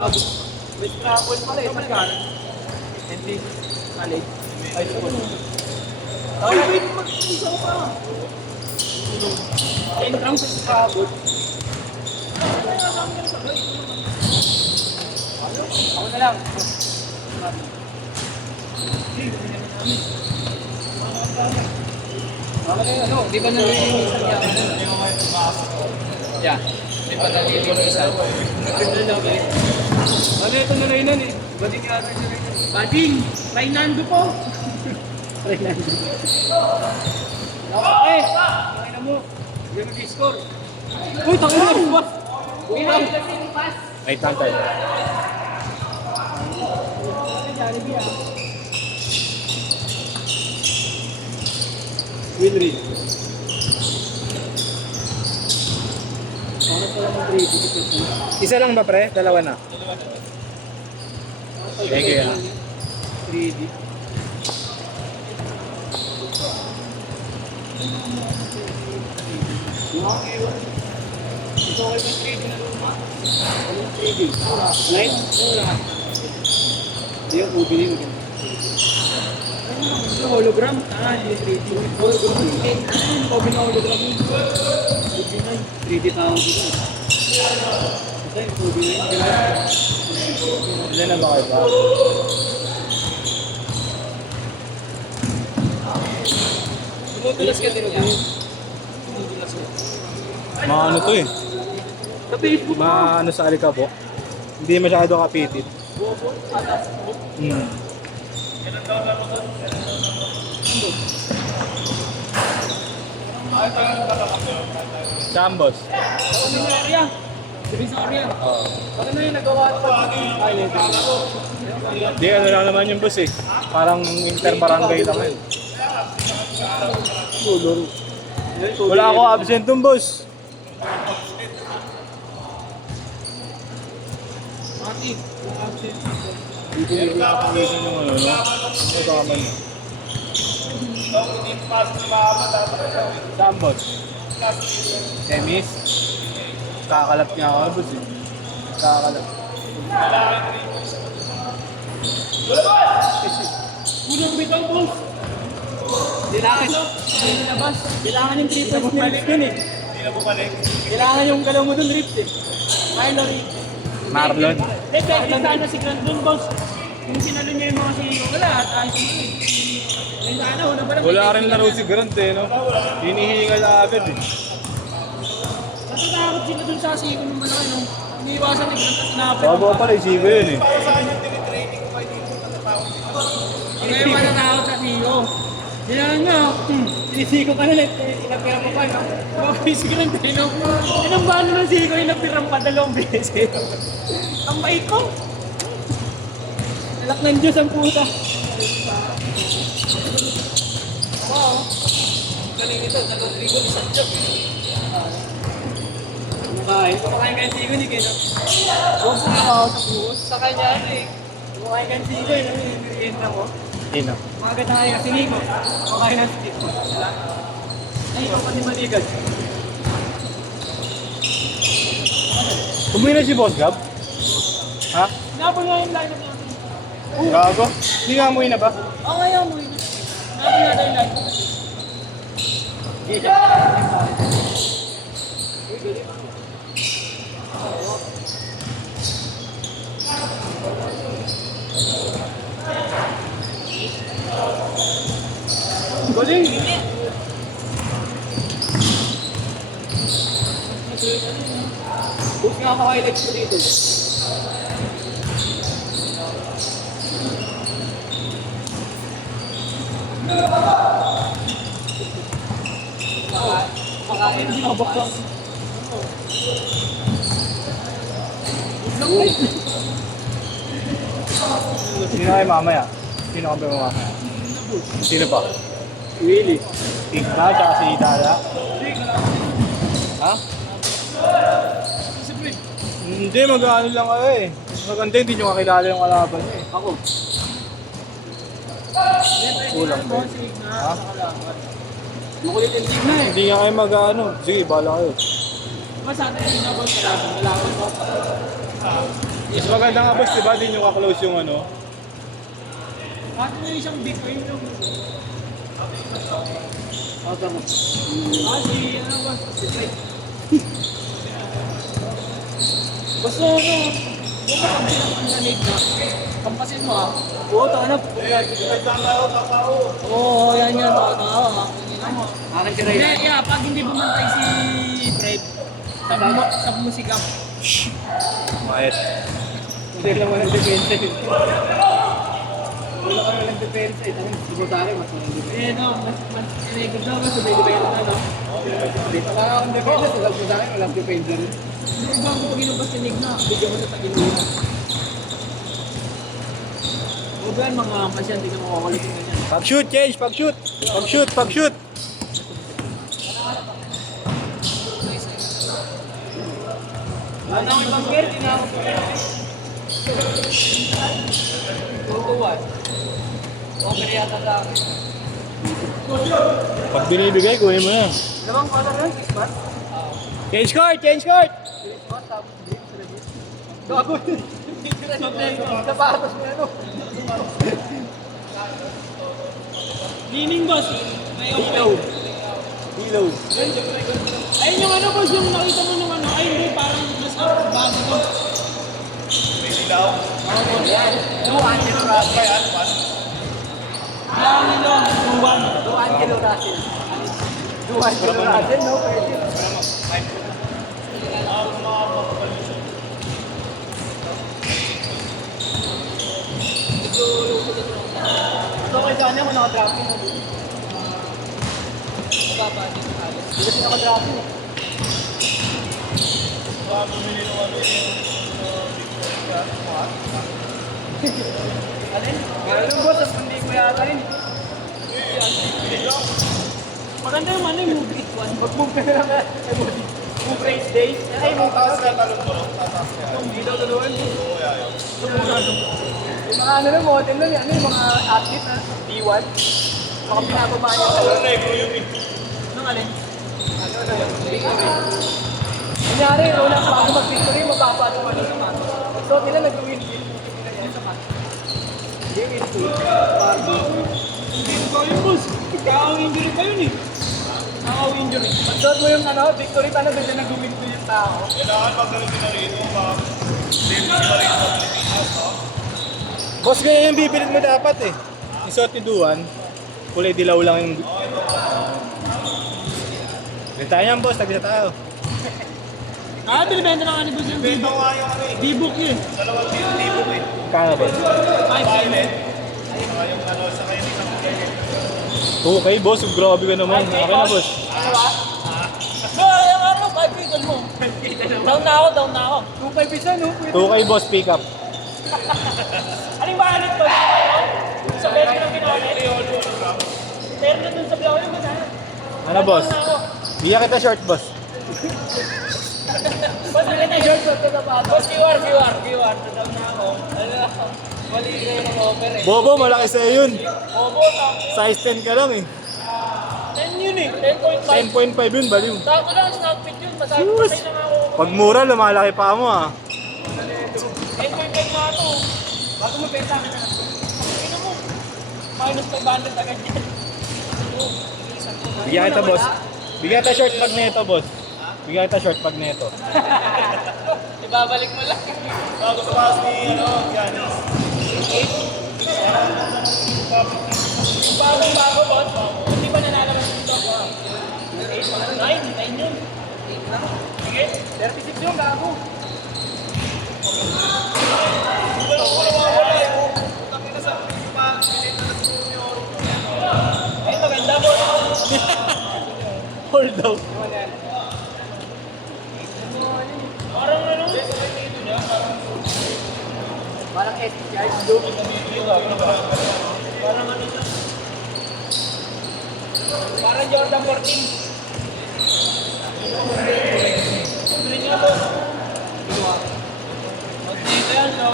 May scrabble pala ito. Hindi. College. High school. Ay, wait. Mag-isa pa. Entrance sa scrabble. Ako na lang. Di ba nalilisan niya? Yeah. Di ba nalilisan? Ano ito na Raynan eh? Bading yata siya Raynan. Bading! Raynando po! Raynando. Eh! Pakina mo. Hindi mag-score. Uy! Takot na ba? Uy! Ay, tantay. Winry. Isa lang ba pre? Dalawa na? Thank you. 3D. Ito ay 3D na luma. Anong 3D? Light? Hindi yung ubili mo. Hologram? Ah, hindi 3D. Hologram. Obi na hologram. 3D tawag dito. Ito yung obi na yun. Ilan na ba kayo ba? Tumutulas ka din niya. Tumutulas ka. Ano to eh? Sa Facebook mo. Ano sa alikabok? Hindi masyado kapitit. Chambos. Ano na area? Divisoria. Oo. Ano na yung nagawa ito? Hindi, ano lang naman yung bus eh. Parang inter-barangay lang yun. Wala ako absent dun boss. Mati. Dito yung pinapakita yung ano, no? Ito kaman. Chambos. Semis. Kakalap niya ako, boss eh. Kakalap. Unang bitaw, boss. Kailangan yung 3 points ni Rips dun eh. Hindi na bumalik. Kailangan yung galaw mo dun, Rips eh. Milo Rips. Marlon. Depende sana si Grant dun, boss. Kung sinalo niya yung mga CEO, wala. At ayos mo eh. May sana, una pa lang. Wala rin laro si Grant eh, no? Hinihinga na agad eh. Natatakot sila dun sa CEO ng malaki, no? Iniiwasan ni Grant kasi nakapit. Bago pala, isigo yun eh. Ngayon matatakot sa CEO. Kaya nga, sinisiko ka na lang, inapira mo pa, no? Okay, sige lang tayo, no? Anong ba ano ng siko, inapirang pa 2 beses? Ang bait ko! Alak ng Diyos ang puta. Wow! Galing ito, 2 trigo, 1 job. Kumakain ka yung siko, hindi kayo. Huwag mo ako sa buhos, sa kanya ano eh. Kumakain ka yung siko, yun ang ingredient mo. Sino? Mga ganda kayo kasi Nico. Okay na stick. Ay, ito pati maligas. Umuwi na si Boss Gab? Ha? Napol nga yung lineup natin. Gago? Hindi nga umuwi na ba? Oo, ngayon mo yun. Napol nga yung lineup. Galing! Bus nga ako-highlights ko dito. Makain din ako bakit. Sino kayo mamaya? Sino ka ba mamaya? Sino pa? Really? Tigna, tsaka si Dala. Ha? Hindi, mag-ano lang kayo eh. Maganda, hindi nyo kakilala yung kalaban nyo eh. Ako. Kulang ba? Ha? Makulit yung team na eh. Hindi nga kayo mag-ano. Sige, bahala kayo. Mas atin yung nabot kalaban ko. Mas maganda nga boss, diba? Di nyo ka-close yung ano. Bakit na isang Bitcoin yung... Asa mo? Si ano ba? Si Fred. Basta ano, yung kapag pinag-ananid na, kampasin mo ah. Oo, taka na. Oo, yan yan, tao ha. Akin ka Hindi, rin. yeah, pag hindi bumantay si Fred, sa musika. Mayet. Hindi lang walang depensa. Wala ka walang depensa. Tangan, siguro sa akin, mas walang depensa. Eh no, mas sinigod daw, mas may depende na no. Dito ka akong depensa. Sabi ko sa akin, walang depensa rin. Hindi ba ako pag inubas tinig na, bigyan mo sa taginuyan. O ba yan mga pasyan, hindi ka makakulit yung ganyan. Pag-shoot, change! Pag-shoot! Pag-shoot! Pag-shoot! Wala na akong ibang gear, tinawag ko. Tutuwan. Okay yata sa akin. Pag binibigay, kunin mo na. Dalawang color yan, 6 months. Change court! Change court! 6 months, tapos green, sila green. Gago. Sapatos mo ano. Lining boss, may Ilaw. Ilaw. ayun yung ano boss, yung nakita mo nung ano, ay hindi, parang mas bago ko. Yan. 2 Angelo Russell. Kailangan nilo, tuwan. 2 Angelo Russell. 2 Angelo Russell, no? Pwede. Ito kay Johnny mo naka-dropping mo. Mababa din yung halos. Hindi kasi naka-dropping eh. Alin? Meron boss, tapos hindi ko yata yun. Maganda yung ano yung move it one. Mag-move ka na lang eh. Move race days. Ay, move taas ka talong ko. Hindi daw tuluan. Yung mga ano lang, model lang yan. Ano yung mga athlete na D1. Mga pinababa niya sa loob. Anong alin? Ano na yun? Victory. Kunyari, una bago mag-victory, mababa ng ano sa mat. So, nila nag-win. Nila yan sa mat. Hindi win to. Hindi ko yung boss. Kaka-injury pa yun eh. Kaka-injury. Pag-shot mo yung ano, victory, paano ba siya nag-win to yung tao? Boss, ganyan yung bibilit mo dapat eh. Isot ni Duan. Kulay dilaw lang yung... Ganyan tayo yan boss, tagisa tayo. Binibenta na nga ni boss yung D-book. D-book yun. Kano boss? 5K. 2K boss, grabe ka naman. Okay na boss. Ano ba? Yung ano, 5K goal mo. Down na ako. 2.5 isa, no? 2K boss, pick up. Aling bahalit ko? Sa best ng pinawalit? Meron na dun sa blaw yung masaya. Ano boss? Bigyan kita short boss. Boss, bilhin na short ko sa pato. Boss, QR. Down na ako. Mali kayo ng offer eh. Bobo, malaki sa'yo yun. Bobo, Size 10 ka lang eh. 10 yun eh. 10.5. 10.5 yun, baliw. Tako lang, snap fit yun. Masaya na nga ako. Pag mura, lumalaki pa mo ah. 10.5 nga ito. Bago mo pesa ka na. Tingnan mo. Minus 500 agad yan. Bigyan kita boss. Bigyan kita short pag neto boss. Bigyan kita short pag neto. Ibabalik mo lang. Bago sa pass ni Giannis. Bago, boss. Hindi ba nalalabas dito? 9 yun. Sige. 36 yung gago. Ay, maganda, boss. Hold out. Parang ano? Parang STI, do. Parang ano siya? Parang Jordan 14. Green nga, boss. Magneto yan, no?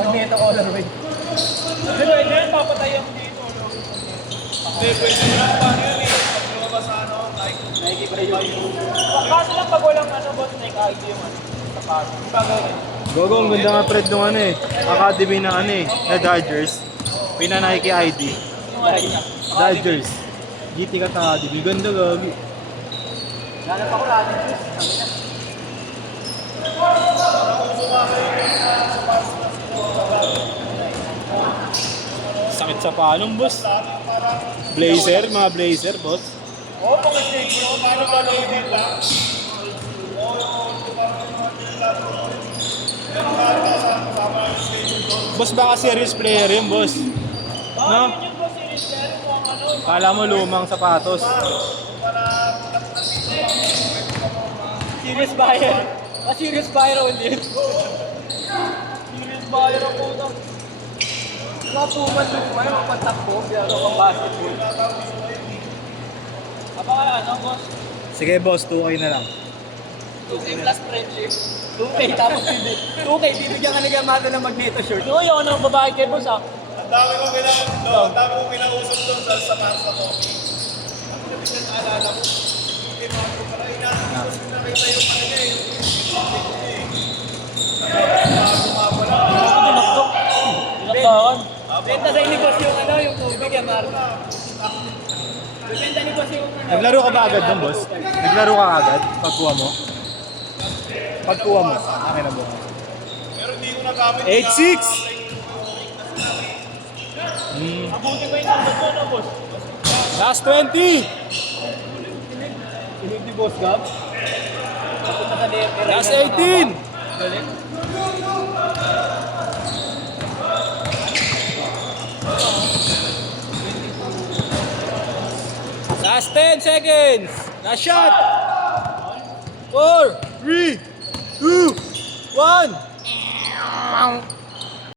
Magneto colorway. Hindi, pwede yan, papatay ako dito, no? Hindi, pwede yan, paano yun eh? Pag lumabas sa ano, Nike. Nike pa rin yung Kaso lang pag walang ano, boss, Nike ID yung ano. Gogo, ang ganda nga Fred nung ano eh. Academy ng ano eh, na Dodgers. Pinanaki ID. Dodgers. GT ka Academy. Ganda gagi. Lalap ako lahat ng juice. Sakit sa palong, boss. Blazer, mga blazer, boss. Oo, pang-steak bro. Paano ba loaded lang? Boss, baka serious player yun, boss. No? Kala mo lumang sapatos. Serious buyer. Serious buyer ulit. Serious buyer ang puto. Mga puman-luman, mga patakbo, biyaro kang basketball. Abangan ano, boss? Sige, boss, 2K na lang. 2K plus friendship. 2K tapos 2K, bibigyan ka ni Gamado ng Magneto shirt. Oo, yun, ano, babae kay boss ah. Ang dami kong kinausap doon. Ang dami kong kinausap doon sa Marsa ko. Ako na biglang naalala ko. Hindi mga ko pala inaantos ko nakita yung ano niya eh. Benta sa ni boss yung ano, yung tubig, Gamado. Benta ni boss yung ano. Naglaro ka ba agad doon, boss? Naglaro ka agad? Pagkuha mo? Pagkuha mo. Akin na, boss. Pero hindi ko nagamit. 8-6! Abuti ba yung number ko, no, boss? Last 20! Sunod ni Boss Gab. Papunta sa DFL. Last 18! Galing. Last 10 seconds! Last shot! 4, 3, 2, 1!